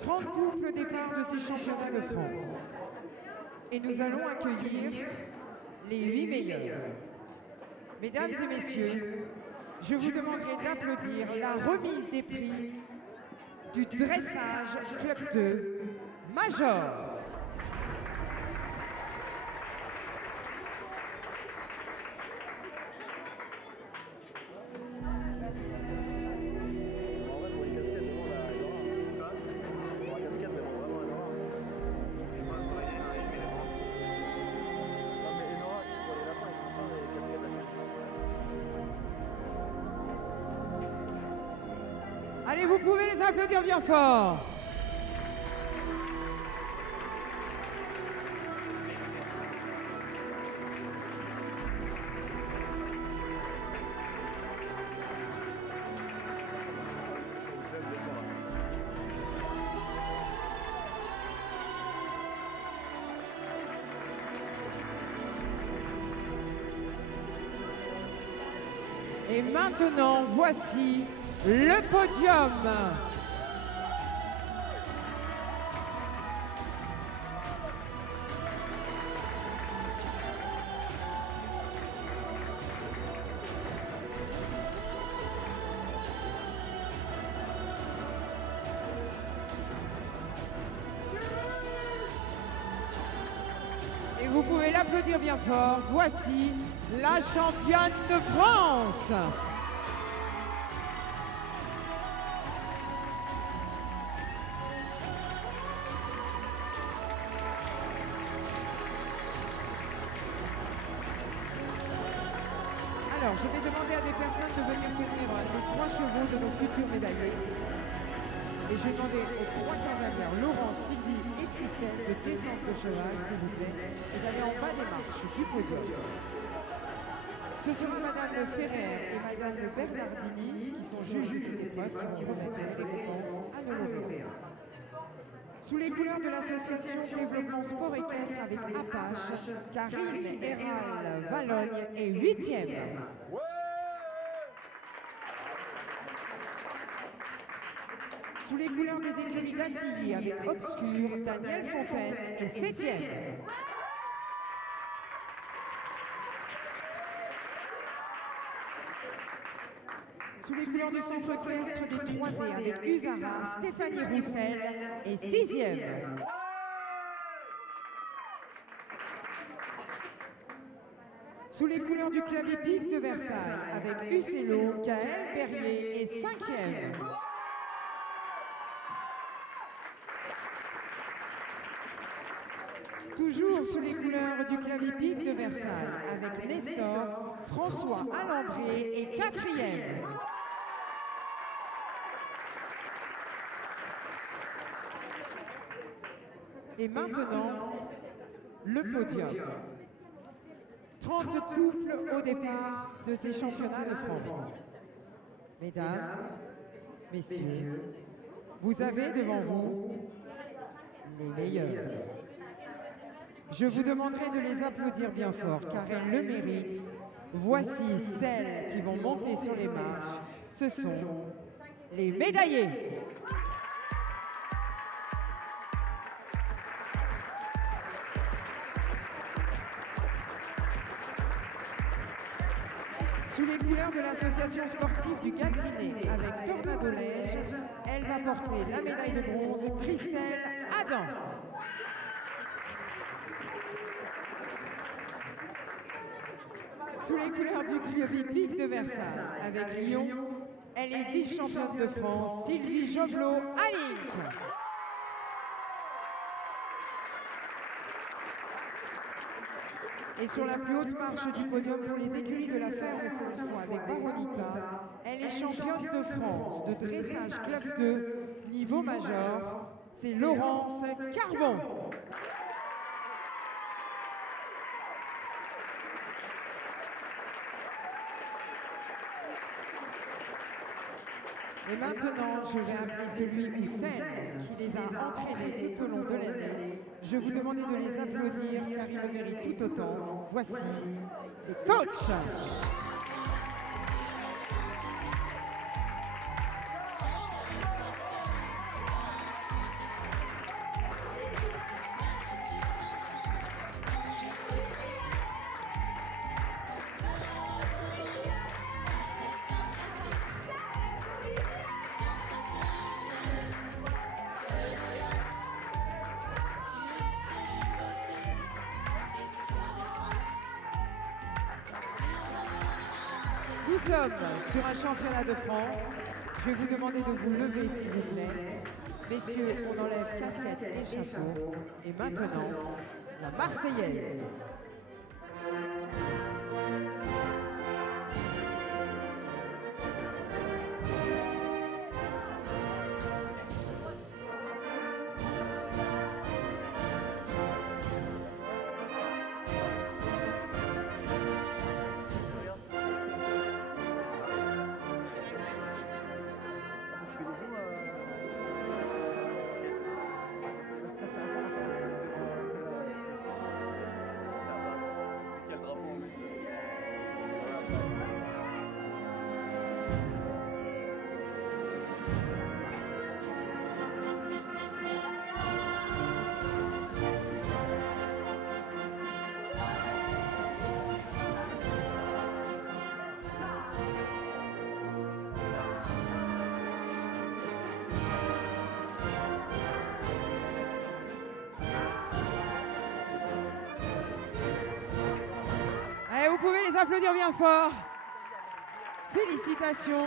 30 couples au départ de ces championnats de France. Et nous allons accueillir les 8 meilleurs. Mesdames et messieurs, je vous demanderai d'applaudir la remise des prix du dressage Club 2 Major. Allez, vous pouvez les applaudir bien fort. Et maintenant, voici le podium. Et vous pouvez l'applaudir bien fort. Voici la championne de France. Alors, je vais demander à des personnes de venir tenir les 3 chevaux de nos futurs médaillés. Et je vais demander aux 3 cavalières, Laurent, Sylvie et Christelle, de descendre de cheval, s'il vous plaît, et d'aller en bas des marches du podium. Ce sera Madame Ferrer et Madame Bernardini, qui sont juges de cette épreuve, qui vont remettre les récompenses à nos lauréats. Sous les couleurs de l'association Développement Sport Équestre avec Apache, Karine Héral Vallogne est 8e. Sous les couleurs des écuries d'Attilly avec Obscur, Daniel Fontaine est 7e. Sous les couleurs du centre équestre des 3D avec Usara, Stéphanie Roussel est 6e. Sous les couleurs du club hippique de Versailles avec Uccello, Gaël Berrier est 5e. Toujours sous les couleurs du club hippique de Versailles avec Nestor, François Alambré est 4e. Et maintenant, le podium. 30 couples au départ de ces championnats de France. Mesdames, messieurs, vous avez devant vous les meilleurs. Je vous demanderai de les applaudir bien fort car elles le méritent. Voici celles qui vont monter sur les marches. Ce sont les médaillés. Sous les couleurs de l'association sportive du Gâtinais avec Tornado Lège, elle va porter la médaille de bronze Christelle Adam. Sous les couleurs du club hippique de Versailles avec Lyon, elle est vice-championne de France Sylvie Joblot-Alink. Et sur la plus haute marche du podium pour les écuries de la ferme Sainte-Foy avec Baronita, elle est championne de France de dressage Club 2, niveau major, c'est Laurence Carbon. Et maintenant, je vais appeler celui ou celle qui les a entraînés tout au long de l'année. Je vous demande de les applaudir car ils le méritent tout autant. Voici les coachs. sommes sur un championnat de France. Je vais vous demander de vous lever s'il vous plaît. Messieurs, on enlève casquette et chapeau. Et maintenant, la Marseillaise. Vous pouvez les applaudir bien fort. Félicitations.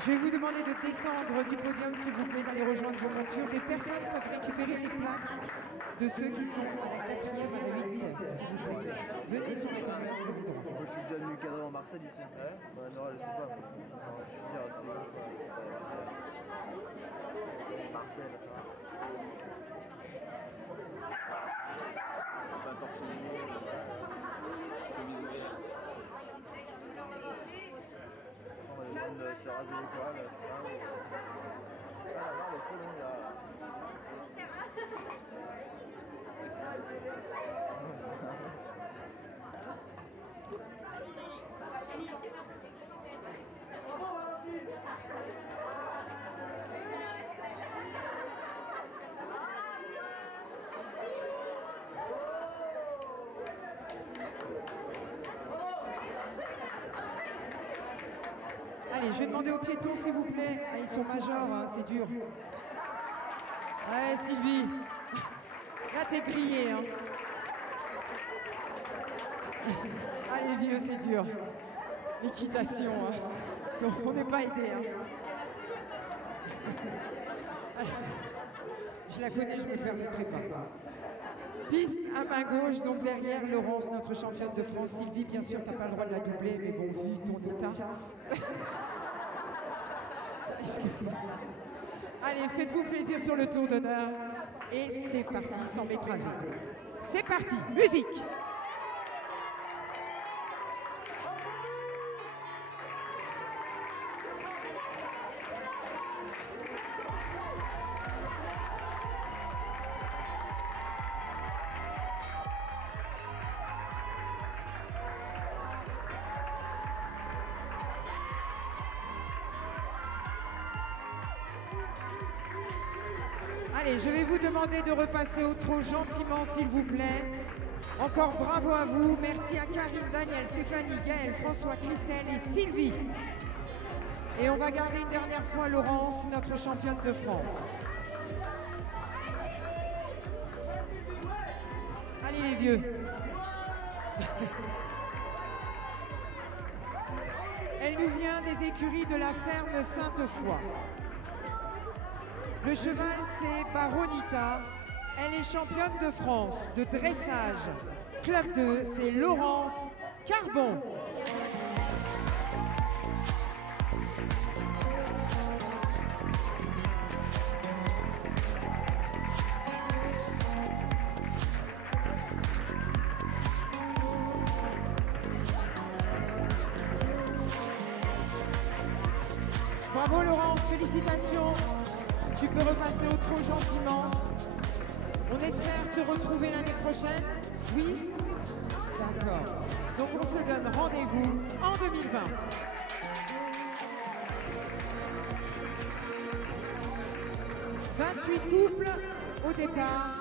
Je vais vous demander de descendre du podium, s'il vous plaît, d'aller rejoindre vos montures. Des personnes peuvent récupérer les plaques de ceux qui sont à la 4e, à la 8e, s'il vous plaît. Venez sur les caméras, vous avez le droit. Moi, je suis déjà venu cadrer en Marseille ici. Ouais. Bah, non, je sais pas. Non, je suis déjà assez grand. Marseille, là, ça va. Pas torse nu. On va demander de se raser les poils, je sais pas. Ah, la barre, elle est trop longue là. Allez, je vais demander aux piétons, s'il vous plaît. Ah, ils sont majors, hein, c'est dur. Ouais, Sylvie. Là, t'es grillé. Hein. Allez, vieux, c'est dur. L'équitation. Hein. On n'est pas aidé. Hein. Je la connais, je ne me permettrai pas. Piste à main gauche, donc derrière Laurence, notre championne de France. Sylvie, bien sûr, tu n'as pas le droit de la doubler, mais bon, vu ton état, ça risque pas. Allez, faites-vous plaisir sur le tour d'honneur. Et c'est parti, sans m'écraser. C'est parti, musique! Allez, je vais vous demander de repasser au trot gentiment, s'il vous plaît. Encore bravo à vous. Merci à Karine, Daniel, Stéphanie, Gaël, François, Christelle et Sylvie. Et on va garder une dernière fois Laurence, notre championne de France. Allez les vieux. Elle nous vient des écuries de la ferme Sainte-Foy. Le cheval, c'est Baronita. Elle est championne de France de dressage. Club 2, c'est Laurence Carbon. Bravo Laurence, félicitations. Tu peux repasser au trot gentiment. On espère te retrouver l'année prochaine. Oui? D'accord. Donc on se donne rendez-vous en 2020. « 28 couples au départ.